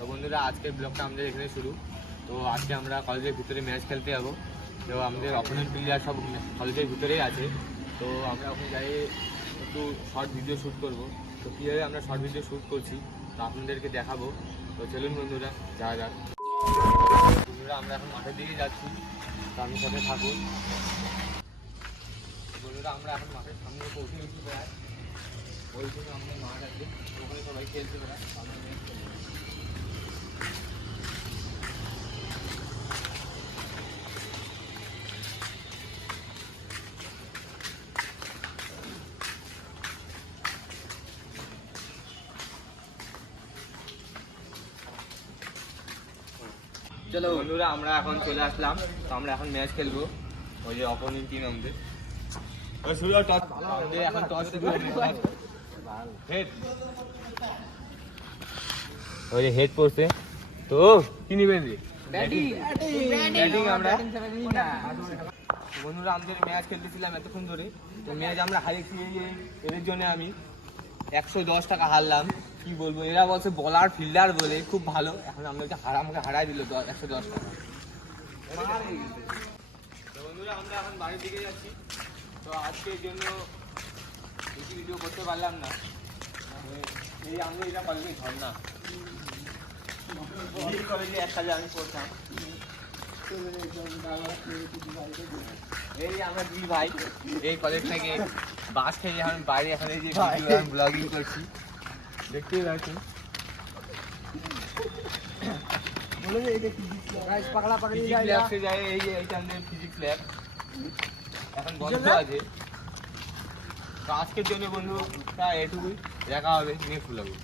তো বন্ধুরা আজকের ব্লগটা আমাদের এখানে শুরু। তো আজকে আমরা কলেজের ভিতরে ম্যাচ খেলতে যাবো। তো আমাদের অপোনেন্ট প্লেয়ার সব কলেজের ভিতরেই আছে। তো আমরা ওখানে যাই একটু শর্ট ভিডিও শ্যুট করবো। তো কীভাবে আমরা শর্ট ভিডিও শ্যুট করছি তো আপনাদেরকে দেখাবো। তো চলুন বন্ধুরা যাওয়া যাক। বন্ধুরা আমরা এখন মাঠের দিকে যাচ্ছি, তো আমি সাথে থাকুন। বন্ধুরা আমরা এখন মাঠের সামনে পৌঁছে গেছি প্রায়। ওইখানে আমাদের মাঠ আছে, ওখানে সবাই খেলতে প্রায় আমরা ম্যাচ খেলবো। চলো বন্ধুরা আমরা এখন চলে আসলাম। তো আমরা এখন ম্যাচ খেলবো। ওই যে অপোনেন্ট টিম আমাদের এখন টস শুরু হেড, ওই যে হেড পড়ছে। তো কি নিবেন রে? ব্যাটিং আমরা বন্ধুরা আমাদের ম্যাচ খেলতেছিলাম এতক্ষণ ধরে। তো ম্যাচ আমরা হারিয়েছি এদের জন্য। আমি 110 টাকা হারলাম। কি বলবো, এরা বলছে বলার ফিল্ডার বলে খুব ভালো। এখন আমাকে হারাই দিল 110 টাকা। তো বন্ধুরা আমরা এখন বাড়ির দিকে যাচ্ছি। তো আজকের জন্য বেশি ভিডিও করতে পারলাম না। এই আমি এটা কলেজে ঝর্ণা কলেজে এক কাজে আমি পড়তাম। এই আমরা দুই ভাই এই কলেজ থেকে বাস খেয়ে এখন বাইরে এখন এই যে ব্লগিং করছি, দেখতেই পাচ্ছি। ফিজিক্স ল্যাব এখন বন্ধ আছে। তো আজকের জন্য বন্ধু এটুকুই, দেখা হবে নেক্সট ব্লগে।